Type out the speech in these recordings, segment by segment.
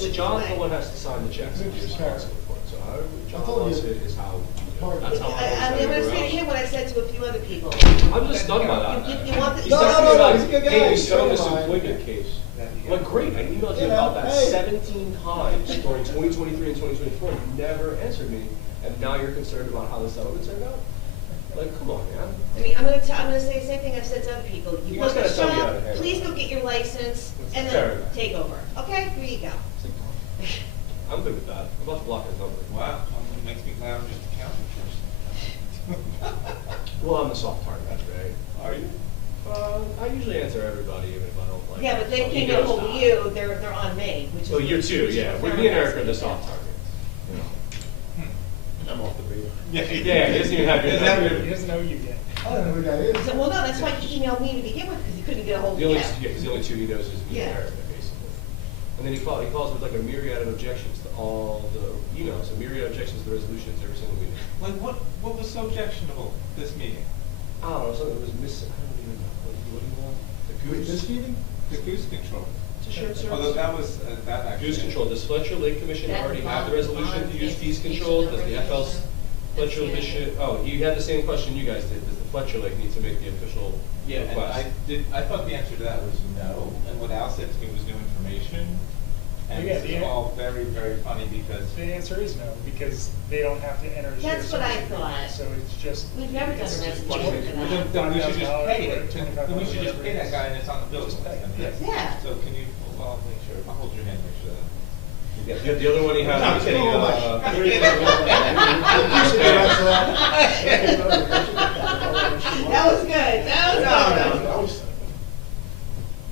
do it. John's the one who has to sign the checks and be responsible for it. So however John wants it is how we do it. That's how I'm going to say to him what I said to a few other people. I'm just stunned by that. You want the... No, he's a good guy. Hey, you settled this employment case. Well, great, I emailed you about that 17 times during 2023 and 2024. You never answered me, and now you're concerned about how the settlement turned out? Like, come on, man. I mean, I'm gonna say the same thing I've said to other people. You want guys this gotta tell me how to job, handle please it. go get your license, and Fair then enough. take over. Okay, here you go. I'm good with that. I'm about to block his number. Wow, it makes me glad I'm just a county person. Well, I'm the soft target, right? Are you? I usually answer everybody, even if I don't like. Yeah, but they can't get a hold of you, they're on me, which is... Well, you too, yeah. which is Me and Eric fair are the enough. soft target. I'm off the radar. Yeah, he doesn't even have your number. He doesn't know you yet. I don't know who that is. So, well, no, that's why he emailed me to begin with, because he couldn't get a hold of The only, you. yeah, 'cause the only two he knows is me and Yeah. Eric, basically. And then he calls with like a myriad of objections to all the emails, a myriad of objections to the resolutions every single meeting. Like, what was so objectionable this meeting? I don't know, something was missing. I don't even know. What do you want? The Wait, goose? this meeting? The goose control. It's a shared service. Although that was, that actually. Goose control, does Fletcher Lake Commission That already have the bond- resolution to bond use fees fixation control? Does the FL resolution. Fletcher That's the Lake, oh, you had the same question you guys did, does the Fletcher Lake need to make the official Yeah, and request? I thought the answer to that was no, and what Al said to me was new information. And Yeah, this is all very, very funny because. The answer is no, because they don't have to enter a shared That's what I service agreement, thought. So it's just. We've never done it's a just resolution for $25,000 that. Then we should just pay it, $25,000 then we should just pay that guy and it's on the bill. Yeah. So can you, well, I'll make sure, I'll hold your hand, make sure that. Yeah, the other one he had No, was kidding, the, I'm kidding. That was good, that was good.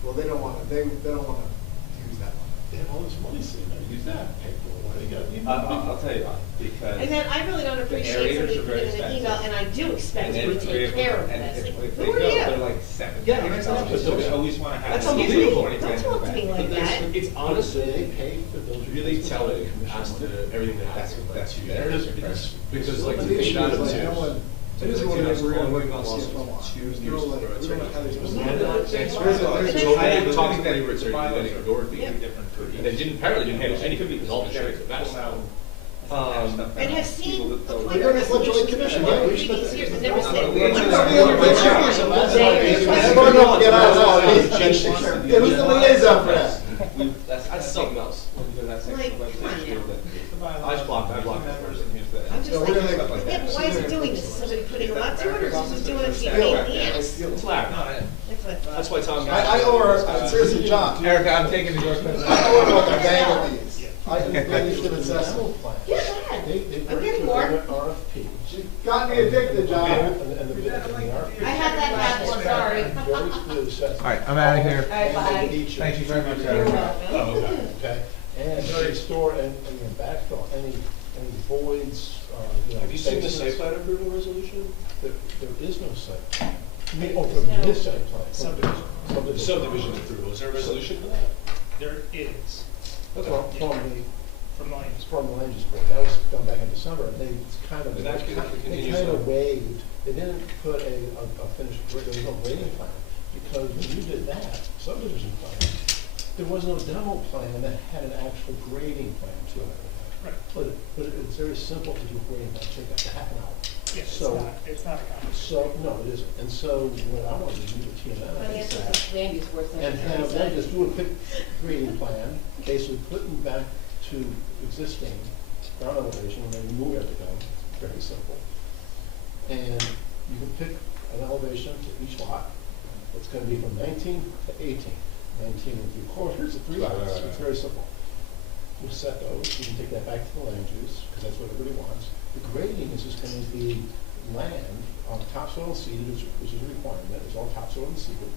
Well, they don't want to, they don't want to use that one. They have all this money sitting there, use that, pay for it, why they gotta be? I'll tell you why, because. And then I really don't appreciate aerators somebody are very putting in an email, expensive. and I do expect And you then to three take care of and this. if Like, they who are go, you? they're like $7. Yeah, exactly. So we always wanna have. That's 20 unbelievable. grand Don't in the talk to bank. me like that. It's So honestly they pay for those. really telling as to everything that happens. That's to very years. impressive. Because like But the the issue data is, like, too. no one, it isn't one that we're gonna work on CFO on. Two There's years no, like, ago, we don't know how they're supposed to And do then that. thanks for There's a- talking there's a- to I think talking to that the Ritzer, the bylaws they ignored are me. completely different for And they didn't, apparently didn't handle any because all the Very shit the best. And have seen We're appointment gonna Fletcher Lake resolutions Commission, before right? in We should- previous years, and never No, said. no, we're it's gonna not do the it. only We're one. gonna It's do not it. the only one. It's It's not far the enough only to get out one. of it. It was the liaison for that. That's something else. Like, come on now. I just blocked it, I blocked it. Members and here's the. I'm just No, like, we're gonna- stuff like yeah, that. but why is it doing this? Is somebody putting a lot to it, or is it just doing it to your Yeah. main ants? It's Larry. That's what I thought. That's why Tom. I owe her, seriously, John, Erica, I'm taking the yours. I owe her like a bag of these. I really should assess them. Yeah, go ahead. They I'm put getting together more. RFPs. She got me addicted, John. And the bid, and the RFP. I had that hat one, sorry. Very good assessment. All right, I'm out of here. All right, And bye. they each- Thank you very much, You're Erica. welcome. Okay, and they store and backfill any voids, you know. Have you seen the spaces. site plan approval resolution? There is no site. plan. I mean, oh, from this site plan. Subdivision. Subdivision approval, is there a resolution for that? There is, From from mine. from the land use board, that was done back in December, and they kind of, And that they continues kind on. of waived, they didn't put a finished, there was no grading plan, because when you did that subdivision plan, there was no demo plan that had an actual grading plan to it. Right. But it's very simple to do a grading plan, take that half an hour. Yeah, So- it's not a complicated. So, no, it isn't, and so what I wanted to do with TNF Well, is that's what that, the land use board said. and have them just do a quick grading plan, basically put them back to existing ground elevation, and then remove everything, very simple. And you can pick an elevation for each lot, it's gonna be from 19 to 18. 19 and 3/4 to 3 lots, Right. it's very simple. You set those, you can take that back to the land use, because that's what everybody wants. The grading is just gonna be land on topsoil and seeded, which is a requirement, it's all topsoil and seeded.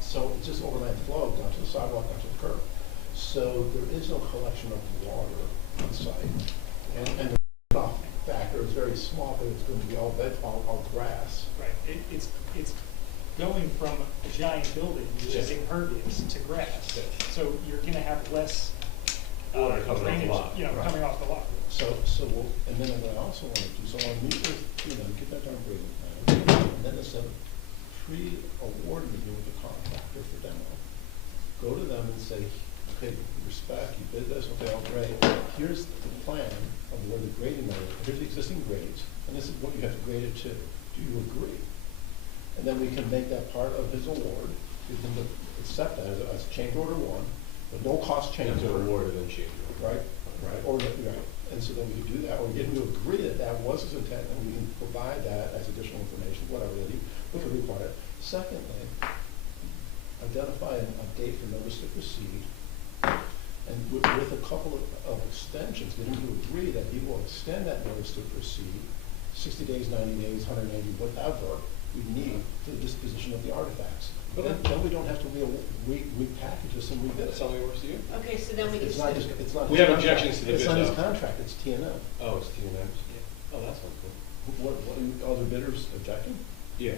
So it's just overland flow down to the sidewalk, down to the curb. So there is no collection of water on site. And the runoff factor is very small, but it's going to be all grass. Right, it's going from a giant building, which is impervious, to grass. So you're gonna have less Water coming off the drainage, lot. you know, Right. coming off the lot. So and then what I also want to do, so I want to meet with, get that darn grading plan. And then it's a pre-award meeting with the contractor for demo. Go to them and say, okay, respect, you did this, okay, all great. Here's the plan of where the grading area, here's the existing grades, and this is what you have to grade it to. Do you agree? And then we can make that part of his award, we can accept that as change order one, but no cost change Change order. order then change order. Right, right, or, right, and so then we could do that, or get him to agree that that was his intent, and we can provide that as additional information, whatever, that he would require. Secondly, identify a date for notice to proceed, and with a couple of extensions, get him to agree that he will extend that notice to proceed, 60 days, 90 days, 180, whatever we need for the disposition of the artifacts. But then we don't have to repackage this and rebid it. That's something that works for you? Okay, so then we It's just. not his, it's not. We his have contract. objections to the It's bid, not his though. contract, it's T&M. Oh, it's T&M's? Oh, that sounds cool. What, other bidders objecting? Yeah.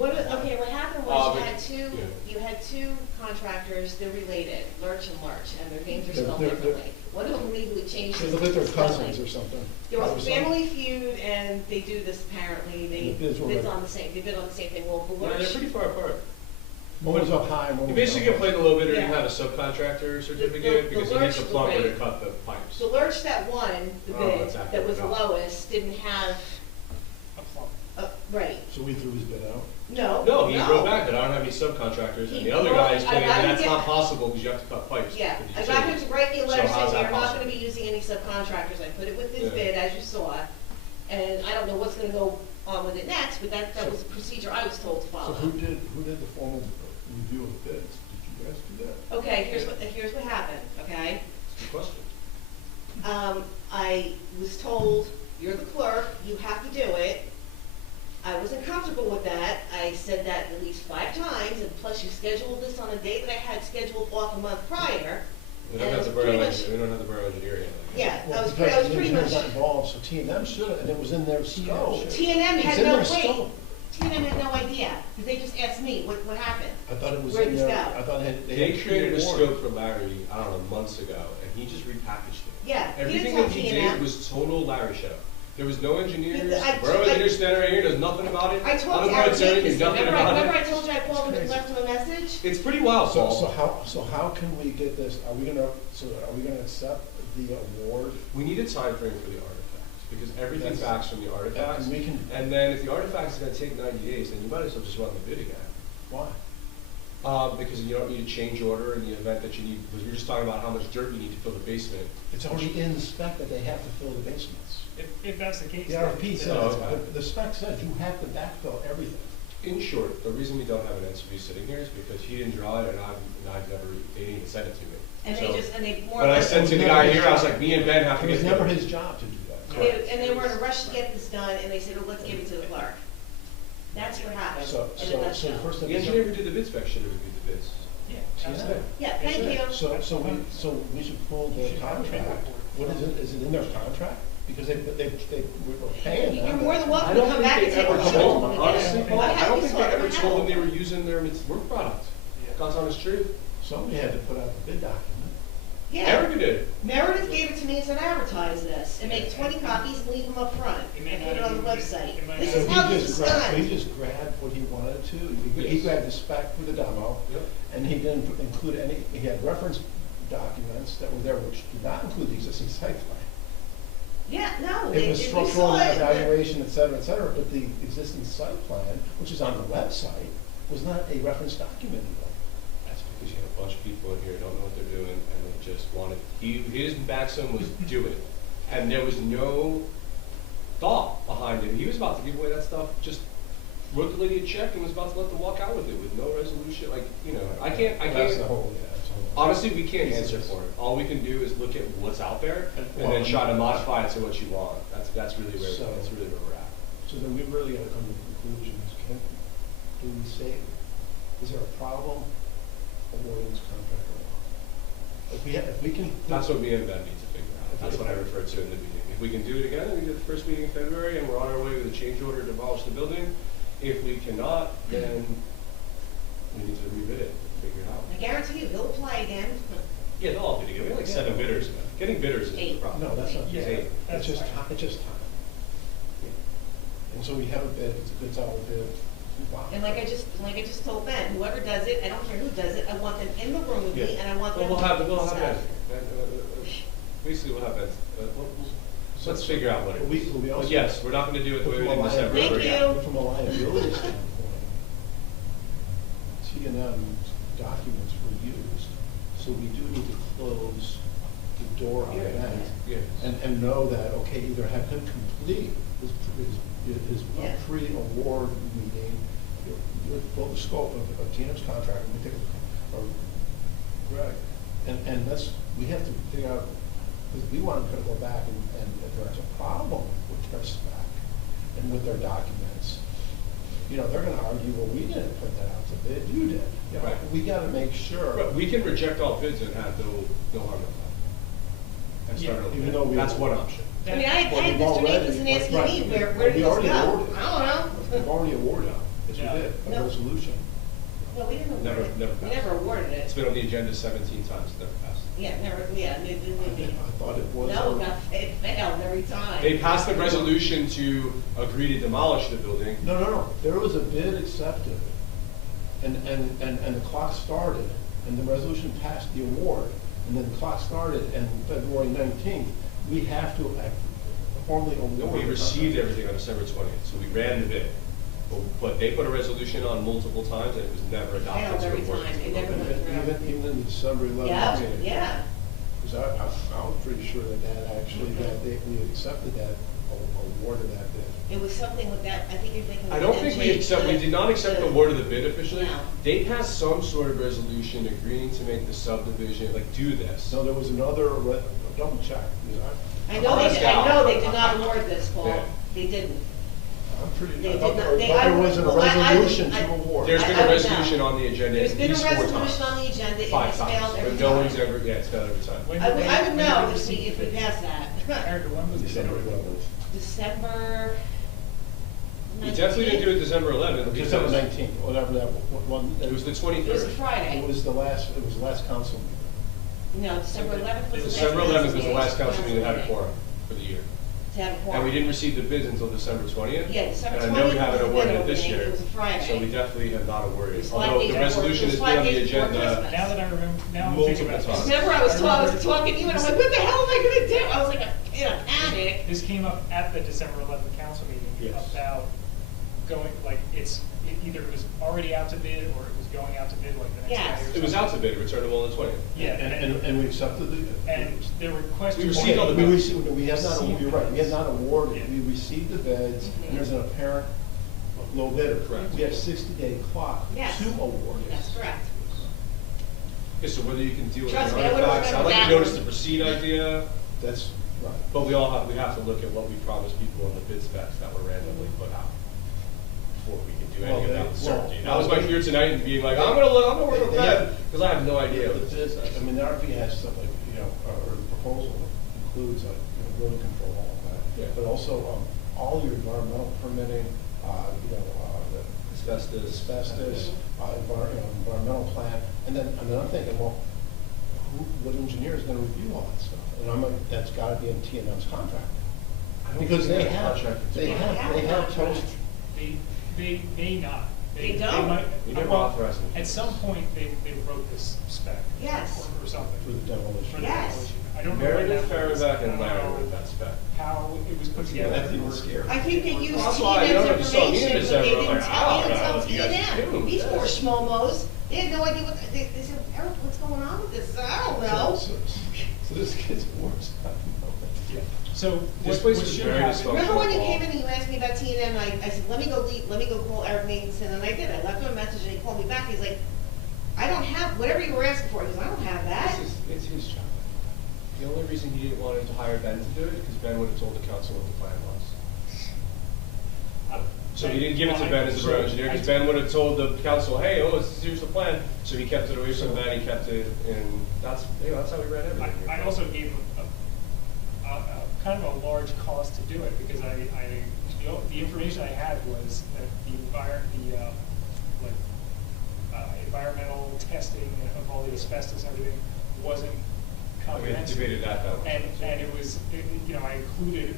Okay, what happened was you had two contractors, they're related, Lurch and Lurch, and their names are spelled They're- differently. One of them legally changed They his look like they're spelling. cousins or something. There was a Probably family feud, and they do this apparently, they The bids were bid right. on the same, they bid on the same thing, well, the No, they're Lurch. pretty far apart. One was up high and one You was basically down get played a little bit, or you Yeah. have a subcontractor certificate, the because he needs a Lurch- plumber to right. cut the pipes. The Lurch that won the Oh, bid, that's that accurate. was the No. lowest, didn't have, A plumber. right, So we threw his bid out. no. No, he wrote back that I don't have any subcontractors, and He the other wrote- guy is I claiming gotta that that's get- not possible because you have to cut pipes. Yeah, for the I got him utilities. to write me a letter So how's saying that we're not possible? gonna be using any subcontractors, I put it with his Yeah. bid, as you saw, and I don't know what's gonna go on with it next, but that So- was the procedure I was told to So follow. who did the formal review of the bids? Did you guys do that? Okay, here's what happened, okay? Good question. I was told, you're the clerk, you have to do it. I wasn't comfortable with that. I said that at least 5 times, and plus you scheduled this on a day that I had scheduled off a month prior. We and don't it have the was borough pretty engineer, we don't have the borough engineer yet. Yeah, Well, I was because the pretty engineer's much, not involved, so T&M should have, and it was in their scope. T&M It's had in no, their wait, scope. T&M had no idea, because they just asked me, what happened? I thought it was Where'd in this there, go? I thought it had. They had created a pre-award. scope for Larry, I don't know, months ago, and he just repackaged it. Yeah, he Everything didn't that tell he T&M. did was total Larry show. There was no engineers, the I- borough I- engineer standing right here, does nothing about it. I talked to Unemployed Aaron attorney, Jacobson, knew nothing remember about I it. told you I called him and It's left him a message? It's pretty wild, So Paul. how can we get this, are we gonna accept the award? We need a time frame for the artifacts, because everything That's- backs from the artifacts. and we can- And then if the artifacts is gonna take 90 days, then you might as well just run the bid again. Why? Because you don't need a change order in the event that you need, because we were just talking about how much dirt you need to fill the basement. It's already in the spec that they have to fill the basements. If that's the case. The RFP says, okay. the spec says you have to backfill everything. In short, the reason we don't have an SUV sitting here is because he didn't draw it, and I've never, they didn't even send it to me. And So, they more. when I sent to the guy here, I was like, me and Ben have to It get was never together. his job to do that. And they were in a rush to get this done, and they said, oh, let's give it to the clerk. That's what happened, So, in a so nutshell. first The thing. engineer who did the bid spec should have reviewed the bids. Yeah, Yeah. absolutely. Yeah, thank you. So we should pull the Should have a contract. report. What is it in their contract? Because they were paying them. You're more than I welcome to don't come think back they and take ever a told look. them, honestly, Paul, I don't think they ever Have told them they them. were using their work product. God's honest truth. Somebody had to put out the bid document. Yeah, Erica did it. Meredith gave it to me and said, advertise this, and make 20 copies and leave them up front, It and may put not it on the even be- website. it might This not is even how be this is He done. just grabbed what he wanted to. He Yes. grabbed the spec for the demo, Yep. and he didn't include any, he had reference documents that were there which did not include the existing site plan. Yeah, no, It they was did, we structural saw it. evaluation, et cetera, but the existing site plan, which is on the website, was not a reference document either. That's because you have a bunch of people in here who don't know what they're doing, and they just wanted, his maxim was do it. And there was no thought behind it. He was about to give away that stuff, just wrote the lady a check and was about to let them walk out with it with no resolution, like, you know, I can't. That's the whole, yeah, that's the whole. Honestly, we can't answer for it. All we can do is look at what's out there and then try to modify it to what you want. That's really where we're at. So then we really gotta come to conclusions. Do we say, is there a problem awarding this contract or not? If we can. That's what me and Ben need to figure out. That's what I referred to in the meeting. If we can do it again, we did the first meeting in February and we're on our way with a change order to demolish the building. If we cannot, then we need to rebid it, figure it out. I guarantee you, they'll apply again. Yeah, they'll all bid again. We have like 7 bidders. Getting bidders is the 8. problem. No, that's not. Yeah, It's 8. that's It's just, fine. it's just time. And so we have a bid, it's a bid's out bid, And like I just told Ben, whoever does it, I don't care who does it, I want them in the room with me, and I want them We'll to have discuss. that. Basically, we'll have that. So let's figure out what it is. We also- But yes, we're not gonna do it the way we did in December. Thank We're- you. From a liability standpoint, T&M documents were used, so we do need to close the door on Yeah. that. Yes. And know that, okay, either have him complete his Yeah. pre-award meeting, with full scope of T&M's contract, and we take, or Greg, and that's, we have to figure out, because we want to go back and if there's a problem with their spec and with their documents, you know, they're gonna argue, well, we didn't put that out to bid, you did. You know, Right. we gotta make sure. But we can reject all bids and have no harm, no foul. And start Yeah, over. even though we- That's one option. I mean, I Well, had we've Mr. already- Nathanson asking right, me, where we did this already go? awarded. I don't We've know. already awarded it, yes, we Yeah. did, a No. resolution. No, we didn't award Never- it. never We passed. never awarded It's it. been on the agenda 17 times, never passed. Yeah, never, yeah, I thought it was. no, it failed every time. They passed the resolution to agree to demolish the building. No, there was a bid accepted, and the clock started, and the resolution passed the award, and then the clock started, and February 19th, we have to formally award. And we the received contract. everything on December 20th, so we ran the bid. But they put a resolution on multiple times, and it was never adopted. Failed to every award. time. It never went through. Even in the December 11th Yeah, meeting. yeah. Because I was pretty sure that actually, that we had accepted that, awarded that bid. It was something with that, I think you're thinking. I don't think we did not accept the award of the bid officially. No. They passed some sort of resolution agreeing to make the subdivision, like, do this. So there was another, double check, you know, I know they did not award this, Paul. Yeah. They didn't. I'm pretty, They I thought did there not- they- there I would- wasn't a well, I- resolution I- to award. There's been I a would resolution know. on the agenda There's at been a least 4 times. resolution on the agenda, and 5 it's times, failed every but time. no one's ever, yeah, it's failed every time. When I did would they- when did know they if receive we it? passed that. Erica, when was December December? 11th. December. We definitely didn't do it December 11th. December because 19th, whatever that one. It was the It was a 23rd. Friday. It was the last council meeting. No, December 11th was the next. December 11th was the last meeting. council meeting that had a quorum for the year. To have a quorum. And we didn't receive the bids until December 20th. Yeah, December And I know we 20th haven't was the awarded bid it this opening. year. It was a Friday. So we definitely have not awarded It it. was Although 5 days the before- resolution it has was been on 5 the days before agenda. Christmas. Now that I remember, now I'm Multiple thinking about times. this. Remember, I was remember talking to you, and I'm like, what the hell am I gonna do? I was like in a panic. This came up at the December 11th council meeting Yes. about going, like, it either was already out to bid or it was going out to bid like the next Yes. day or It was something. out to bid, returnable on the 20th. Yeah, And we accepted the. and there were questions. We received all the We bids. received, we have not, Received you're right, we have not awarded, Yeah. we received the bids, and there's an apparent low bidder. Correct. We have 60-day clock Yes. to award. That's correct. Okay, so whether you can deal with Trust the me, I would've artifacts, I remembered like that the notice one. to proceed idea, That's right. but we have to look at what we promised people in the bid specs that were randomly put out before we can do anything Well, about they- certainty. well, That was my they- fear tonight, and being like, I'm gonna work with They that, have- because I have no idea what The this bid- is. I mean, the RFP has stuff like, you know, or the proposal includes like, you know, building control, all of that. Yeah. But also, all your environmental permitting, you know, the Asbestos. environmental plan, and then I'm thinking, well, what engineer is gonna review all that stuff? And I'm like, that's gotta be in T&M's contract. I don't Because think they we have a have, contract to they do have, that. they have toast. They may not. They don't. might- We never well, authorized them. At some point, they wrote this spec. Yes. Or something. For the demolition. For the Yes. demolition. I don't know when Meredith that was. Farabak I and don't Larry know with that spec. How it was put Yeah, together. that's even scary. I think they used That's why, you T&M's know, you saw me in information, but December, they I'm didn't like, tell, I they don't didn't know tell what you guys are doing T&M. with These poor this. schmoemos, they had no idea they said, Eric, what's going on with this? I said, I don't know. So this gets worse. Yeah. So This what place what was should very happen? dysfunctional. Remember when you Paul. came in and you asked me about T&M, I said, let me go call Eric Nathanson, and I did. I left him a message, and he called me back. He's like, I don't have, whatever you were asking for. He goes, I don't have that. It's his job. The only reason he didn't want to hire Ben to do it is because Ben would have told the council what the plan was. So he didn't give it to Ben as a borough engineer, because Ben would have told the council, hey, here's the plan. So he kept it away from Ben, he kept it, and that's how we ran everything. I also gave him a kind of a large cost to do it, because the information I had was that the environmental testing of all the asbestos and everything wasn't We comprehensive. debated that one. And it was, you know, I included,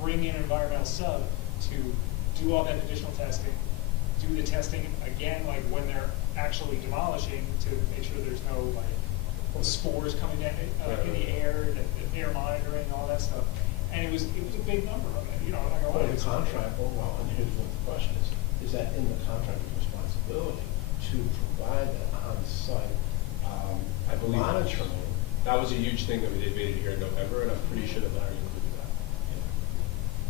bring in an environmental sub to do all that additional testing, do the testing again, like when they're actually demolishing, to make sure there's no like spores coming down in the air, the air monitoring, all that stuff. And it was a big number of it, you know, like Well, the contract, well, and here's what the question is that in the contractor's responsibility to provide that on-site, I believe monitoring? that was a huge thing that we debated here in November, and I'm pretty sure that Larry included that.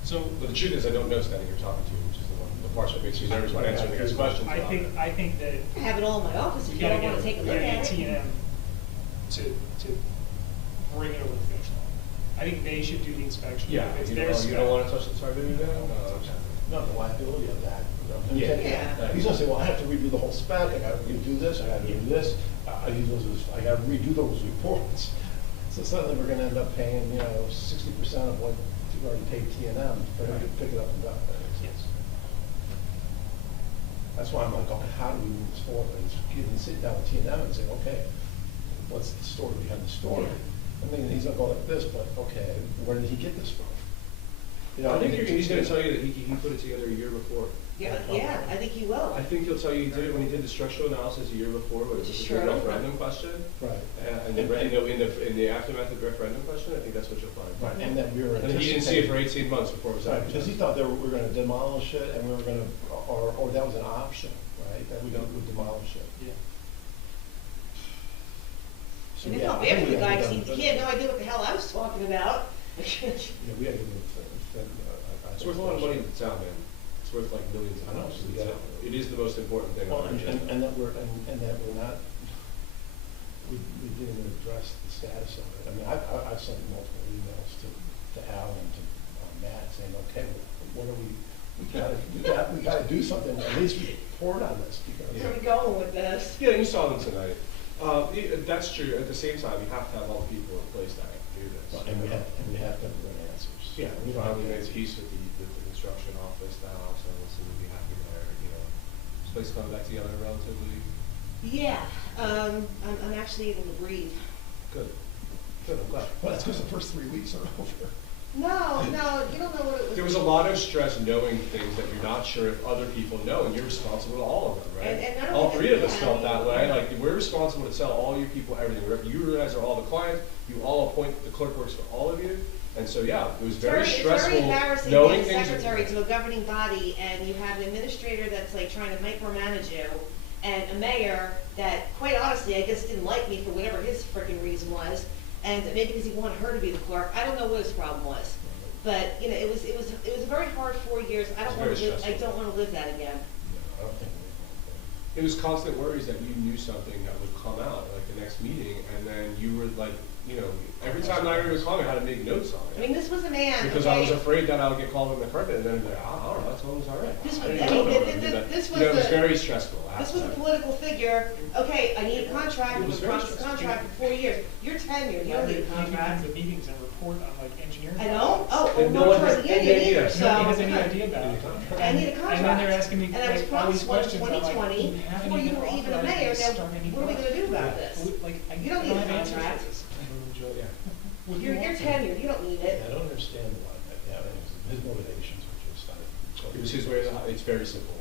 So, But the truth is, I don't know standing here talking to you, which is the part that makes me nervous when answering the guys' questions I about it. think that I have it all in my office if we you gotta don't wanna take a look at T it. and M to bring it over the finish line. I think they should do the inspection. Yeah, If it's you their don't spec. want to touch the tar baby van? No, the liability of that. You know, Yeah. He's gonna say, well, I have to redo the whole spec, I gotta redo this, I gotta do this, I gotta redo those reports. So suddenly we're gonna end up paying, 60% of what you already paid T and M for him to pick it up and dump it. Yes. That's why I'm like, okay, how do we move this forward? And you can sit down with T and M and say, okay, what's the story behind the story? I mean, he's not going like this, but okay, where did he get this from? I think he's going to tell you that he put it together a year before. Yeah, I think you will. I think he'll tell you he did it when he did the structural analysis a year before, but it was Which is a true. referendum question. Right. And in the aftermath of the referendum question, I think that's what you'll find. Right, and that we were And he didn't see it for anticipating. 18 months before it was Right, because he advertised. thought that we were gonna demolish it and we were gonna, or that was an option, right, that we would demolish it. Yeah. So, And it's yeah, not I bad think for the we guy, have 'cause to he do- had no idea what the hell I was talking about. Yeah, we had to do It's worth a lot of money to the town, man. It's worth like millions of I know, dollars to the yeah. town. It is the most important thing. Well, on our agenda. and that we're not, we didn't even address the status of it. I mean, I've sent multiple emails to Al and to Matt saying, okay, what are we gotta do something, at least report on this, because. Where are we going with this? Yeah, you saw them tonight. That's true. At the same time, you have to have all the people in place that can do this. And we have to have good answers. Yeah, we finally made peace with the construction office, the house, and we'll see we'll be happy there, This place coming back together relatively Yeah, I'm actually able to breathe. good. Good, I'm glad. Well, that's because the first 3 weeks are over. No, you don't know what it was. There was a lot of stress knowing things that you're not sure if other people know, and you're responsible to all of them, right? And not All only three of that, us felt that way, like, we're responsible to tell all you people everything. You guys are all the clients, you all appoint, the clerk works for all of you, and so, yeah, it was very It's stressful very embarrassing knowing being things. secretary to a governing body and you have an administrator that's like trying to micromanage you and a mayor that, quite honestly, I guess didn't like me for whatever his frickin' reason was, and maybe because he wanted her to be the clerk. I don't know what his problem was. But, it was a very hard 4 years. I don't It's very want to live, I stressful. don't want to live that again. No, I don't think It was constant worries that you knew something that would come out, like the next meeting, and then you were like, every time Larry was calling, I had to make notes on I it. mean, this was a man, Because I was okay? afraid that I would get called on the carpet, and then I'd be like, I don't know, I told him it's all right. This was- I didn't I know mean, that I would do that. this was It was the- very stressful. I have This to was a say. political figure. Okay, I need a contract. It We've was been very processing a stressful. contract for 4 years. You're tenured. You don't need a You can contract. come to meetings and report on like engineering. I don't? Oh, And no well, one for has the any union idea. either, so. Nobody has any idea about it. I need a contract. And then they're asking me And I was like, all these promised one in questions. I'm like, 2020, you haven't before you even were even a authorized me mayor. to Now, start any what are we work. gonna do about this? Like, You don't need a have answers to contract. this. Yeah. What do you You're want? tenured. You don't need I it. don't understand why, his motivations were just, It was his way, it's very simple.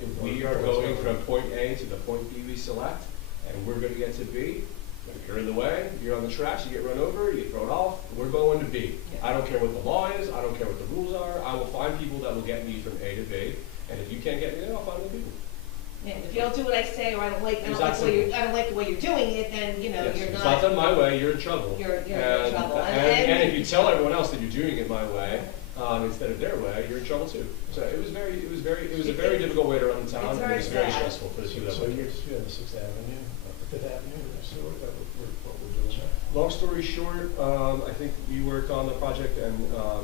If we are going from point A to the point B we select, and we're gonna get to B, if you're in the way, you're on the tracks, you get run over, you get thrown off, we're going to B. I don't care what the law is, I don't care what the rules are, I will find people that will get me from A to B, and if you can't get me there, I'll find other people. Yeah, if you don't do what I say, or I don't like the Exactly. way you're doing it, then, Yes, you're if it's not. not done my way, you're in trouble. You're in trouble. And if you tell everyone else that you're doing it my way, instead of their way, you're in trouble too. So it was a very difficult way to run the town, It's and it was very very sad. stressful for the people that so worked you're here. on the 6th Avenue, the 5th Avenue, so what we're doing now. Long story short, I think we worked on the project and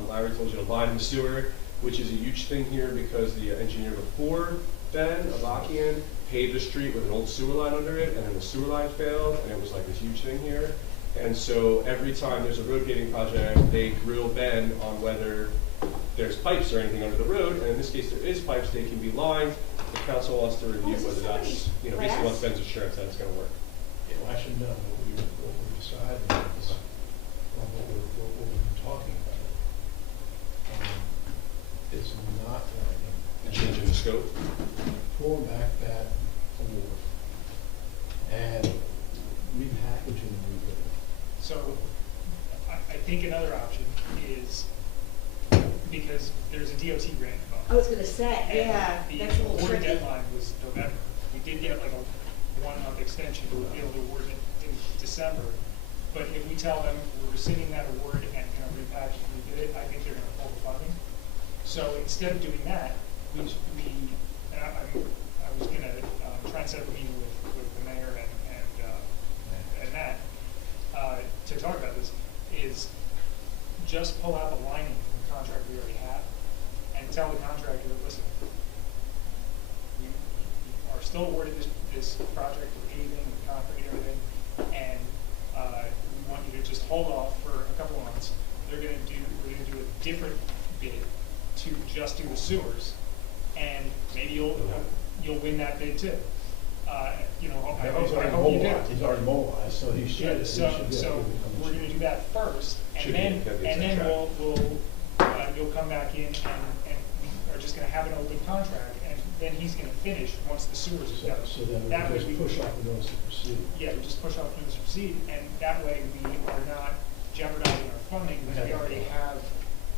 Larry told you to line the sewer, which is a huge thing here because the engineer before Ben, Avakian, paved the street with an old sewer line under it, and then the sewer line failed, and it was like this huge thing here. And so every time there's a road paving project, they grill Ben on whether there's pipes or anything under the road, and in this case there is pipes, they can be lined. The council wants to review is this whether that's, somebody's basically wants grass? Ben's insurance that it's gonna work. Yeah, well, I should know what we decided is, what we've been talking about. It's not lining. And changing the scope. pulling back that award and repackaging and rebuilding. So, I think another option is, because there's a DOT grant involved. I was gonna say, yeah, And that's a the little award tricky. deadline was November. We did get like a 1-month extension to be able to award it in December. But if we tell them we're rescinding that award and gonna repackage and rebid it, I think they're gonna pull the funding. So instead of doing that, I was gonna try and set up a meeting with the mayor and Matt to talk about this, is just pull out the lining from the contract we already have and tell the contractor, listen, you are still awarded this project for paving and concrete and everything, and we want you to just hold off for a couple of months. We're gonna do a different bid to just do the sewers, and maybe you'll win that bid too. You know, I hope you do. He's already mobilized, so he should. Yeah, he so should be able to come we're gonna do that first, Should and be, that'd be then a contract. you'll come back in and we are just gonna have an open contract, and then he's gonna finish once the sewers are done. So then That we way just push off the notice to proceed. Yeah, we just push off notice to proceed, and that way we are not jeopardizing our funding, because we already have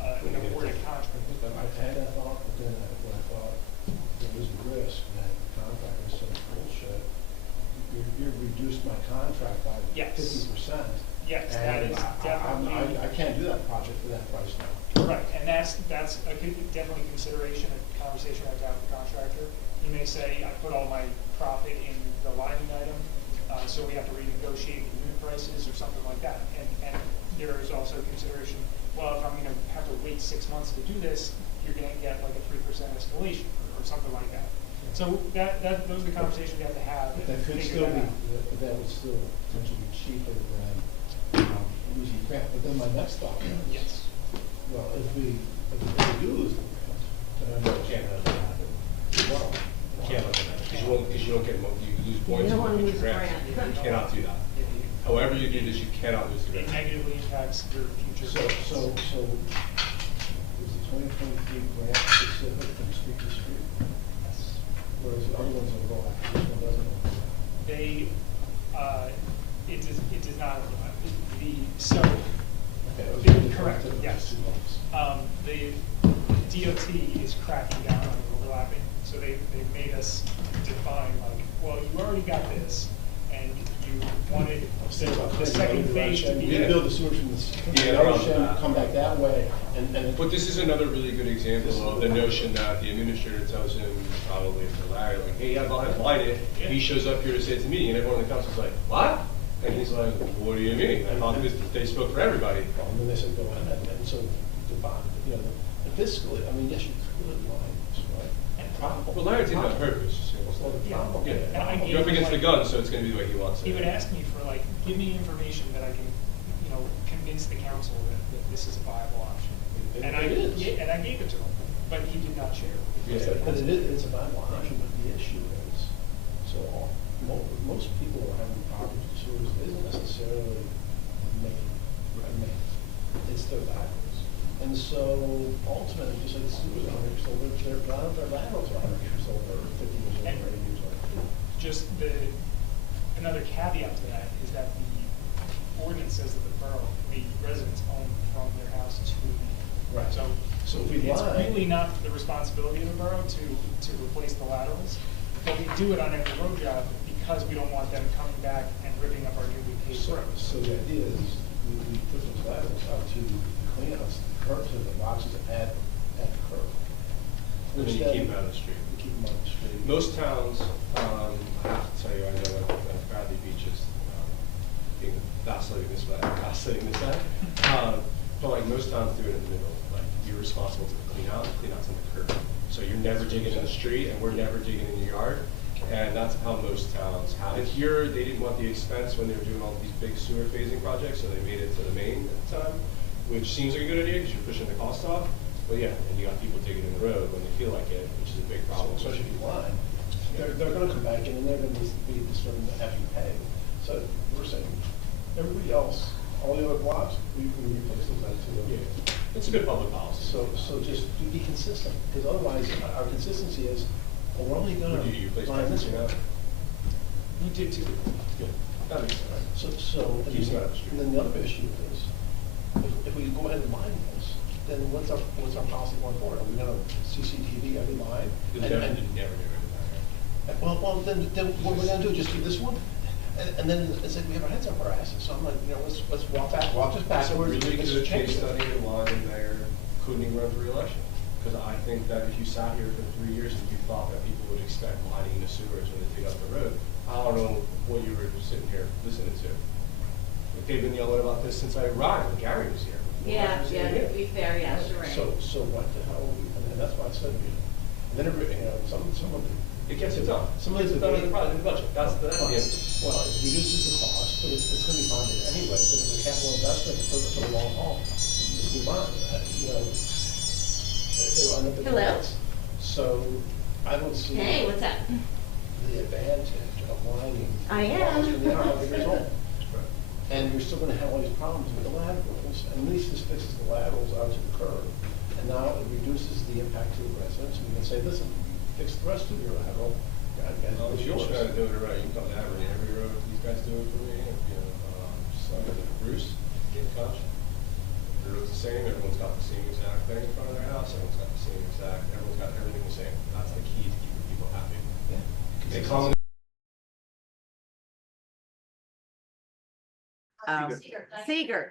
an awarded contract. I had that thought, but then when I thought there was a risk that the contractor said, bullshit, you reduced my contract by Yes. 50%. Yes, that is definitely. I can't do that project for that price now. Right, and that's a good, definitely consideration, a conversation I have to have with the contractor. He may say, I put all my profit in the lining item, so we have to renegotiate the unit prices or something like that. And there is also consideration, well, if I'm gonna have to wait 6 months to do this, you're gonna get like a 3% escalation or something like that. So those are the conversations we have to have. But that could figure still be, out. but that would still potentially be cheaper than losing the grant. But then my next thought was, Yes. well, if we do lose the grant, then I know it can't happen. Well, Can't let them, because you don't get, you lose points. You don't wanna in lose future the grants. grant. You cannot do that. However you do this, you cannot lose the It grant. negatively impacts your future. So is the 2023 grant specific from street to street? Whereas the other ones will go after, this one doesn't overlap. They, it does not overlap. So, Okay, it was really correct, different to the yes. 2 months. The DOT is cracking down on overlapping, so they made us define like, well, you already got this, and you wanted the second phase to be. We build the sewers from Yeah, the around ocean, that. come back that way, and. But this is another really good example of the notion that the administrator tells him, probably for Larry, like, hey, yeah, go ahead, line it. Yeah. He shows up here to say it's a meeting, and everyone in the council's like, what? And he's like, what do you mean? I thought they spoke for everybody. Well, and then they said, go ahead, and so the bond, you know, the fiscally, I mean, yes, you could line this, right? And probably. Well, Larry did it on purpose. Well, the Yeah. problem, Yeah, And I you're up gave him, against the like- gun, so it's gonna be the way he wants it. He would ask me for like, give me information that I can, convince the council that this is a viable option. And I It is. and I gave it to him, but he did not share. Yeah. But it's a viable option, but the issue is, most people are having problems with sewers, isn't necessarily main, it's their laterals. And so ultimately, just like the sewers are 100 years old, their laterals are 100 years old, or 50 years old, And or 80 years old. just another caveat to that is that the ordinance says that the borough, the residents own from their house to the main. Right. So So if we it's line. really not the responsibility of the borough to replace the laterals, but we do it on every road job because we don't want them coming back and ripping up our newly paved roads. So the idea is, we put those laterals out to clean out the curbs and the boxes at the curb. And then you keep them out of the street. We keep them on the street. Most towns, I have to tell you, I know that Bradley Beach is being vacillating this way, vacillating this way. But like most towns do it in the middle, like you're responsible for the clean out's in the curb. So you're never digging in the street and we're never digging in your yard. And that's how most towns have it. Here, they didn't want the expense when they were doing all these big sewer phasing projects, so they made it to the main at the time, which seems like a good idea because you're pushing the cost off. But yeah, and you got people digging in the road when they feel like it, which is a big problem. Especially if you line, they're gonna come back in and they're gonna be disturbing after you pay. So we're saying, everybody else, all the other blocks, we replace those at too. Yeah, it's a good public policy. So just be consistent, because otherwise, our consistency is, Well, we're only gonna Would you replace line this everything one. out? We did too. Good. That makes sense. So, Keeps it out of the street. and then the other issue is, if we go ahead and line this, then what's our policy going forward? Are we gonna CCTV every line? You'll And- never, and- you'd never get rid of that, right? Well, then what we're gonna do, just do this one? And then it's like we have our heads up our asses, so I'm like, let's walk this backwards. Really let's good change case it. study in line and mayor couldn't even run for reelection. Because I think that if you sat here for 3 years and you thought that people would expect lining the sewers when they dig up the road, I don't know what you were sitting here listening to. Like, they've been yelling about this since I arrived, when Gary was here. Yeah, When I was yeah, here. to be fair, yeah, sure. So what the hell, and that's why I said, and then, some of the. It gets it done. Some It of gets the it done in the budget. That's the end. Well, it reduces the cost, but it's gonna be bonded anyway, so it's a capital investment for the long haul. It's be bonded, it'll end up in the Hello? costs. So, I don't see. Hey, what's up? The advantage of lining. I am. When they're 100 years old. And you're still gonna have all these problems with the laterals, and at least this fixes the laterals out to the curb. And now it reduces the impact to the residents, and you can say, listen, fix the rest of your lateral. Well, if you're trying to do it right, you can come to every road these guys do it for me, so Bruce, Koch. Everyone's the same, everyone's got the same exact thing in front of their house, everyone's got everything the same. That's the key to keeping people happy. Yeah. They come Seeger.